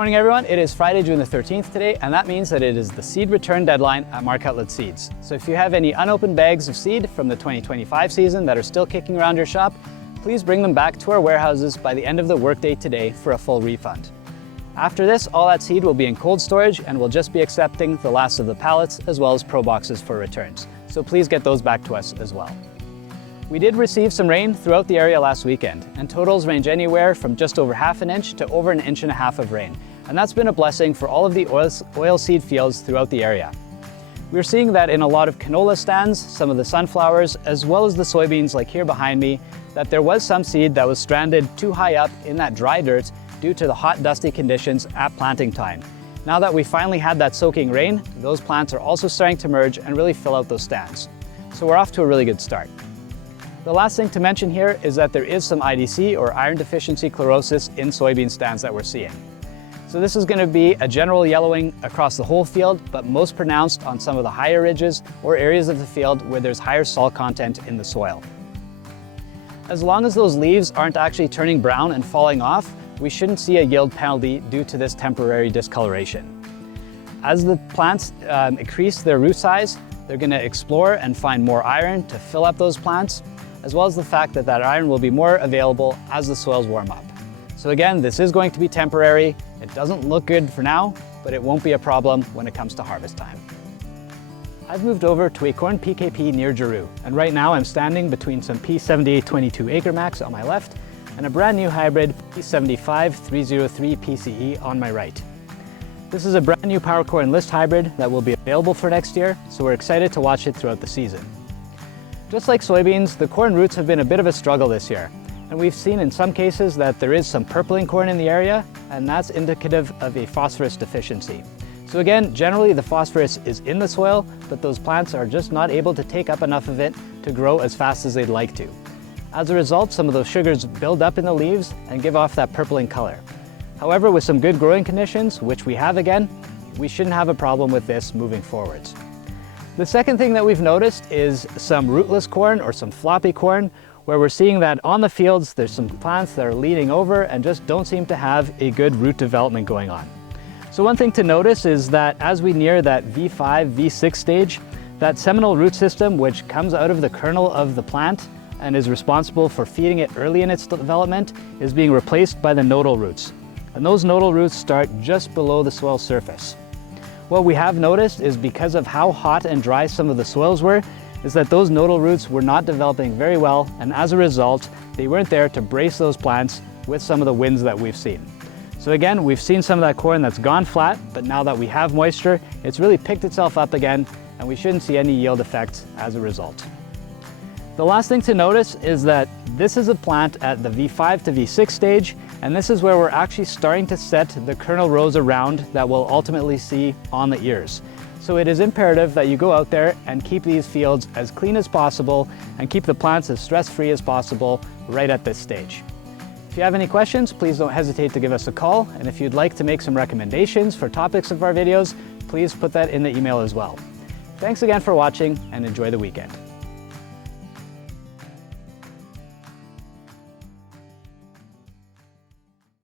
morning everyone, it is Friday, June the 13th today, and that means that it is the seed return deadline at Mark Outlet Seeds. So if you have any unopened bags of seed from the 2025 season that are still kicking around your shop, please bring them back to our warehouses by the end of the workday today for a full refund. After this, all that seed will be in cold storage and we'll just be accepting the last of the pallets as well as pro boxes for returns. So please get those back to us as well. We did receive some rain throughout the area last weekend, and totals range anywhere from just over ½ inch to over 1.5 inches of rain. And that's been a blessing for all of the oilseed fields throughout the area. We're seeing that in a lot of canola stands, some of the sunflowers, as well as the soybeans like here behind me, that there was some seed that was stranded too high up in that dry dirt due to the hot, dusty conditions at planting time. Now that we finally had that soaking rain, those plants are also starting to emerge and really fill out those stands. So we're off to a really good start. The last thing to mention here is that there is some IDC or iron deficiency chlorosis in soybean stands that we're seeing. So this is going to be a general yellowing across the whole field, but most pronounced on some of the higher ridges or areas of the field where there's higher salt content in the soil. As long as those leaves aren't actually turning brown and falling off, we shouldn't see a yield penalty due to this temporary discoloration. As the plants increase their root size, they're going to explore and find more iron to fill up those plants, as well as the fact that that iron will be more available as the soils warm up. So again, this is going to be temporary. It doesn't look good for now, but it won't be a problem when it comes to harvest time. I've moved over to a corn PKP near Giroux, and right now I'm standing between some P7822 Acre Max on my left and a brand new hybrid P75303 PCE on my right. This is a brand new power corn list hybrid that will be available for next year, so we're excited to watch it throughout the season. Just like soybeans, the corn roots have been a bit of a struggle this year, and we've seen in some cases that there is some purpling corn in the area, and that's indicative of a phosphorus deficiency. So again, generally the phosphorus is in the soil, but those plants are just not able to take up enough of it to grow as fast as they'd like to. As a result, some of those sugars build up in the leaves and give off that purpling color. However, with some good growing conditions, which we have again, we shouldn't have a problem with this moving forwards. The second thing that we've noticed is some rootless corn or some floppy corn, where we're seeing that on the fields there's some plants that are leaning over and just don't seem to have a good root development going on. So one thing to notice is that as we near that V5, V6 stage, that seminal root system, which comes out of the kernel of the plant and is responsible for feeding it early in its development, is being replaced by the nodal roots. And those nodal roots start just below the soil surface. What we have noticed is because of how hot and dry some of the soils were, is that those nodal roots were not developing very well, and as a result, they weren't there to brace those plants with some of the winds that we've seen. So again, we've seen some of that corn that's gone flat, but now that we have moisture, it's really picked itself up again, and we shouldn't see any yield effects as a result. The last thing to notice is that this is a plant at the V5 to V6 stage, and this is where we're actually starting to set the kernel rows around that we'll ultimately see on the ears. So it is imperative that you go out there and keep these fields as clean as possible and keep the plants as stress-free as possible right at this stage. If you have any questions, please don't hesitate to give us a call, and if you'd like to make some recommendations for topics of our videos, please put that in the email as well. Thanks again for watching, and enjoy the weekend.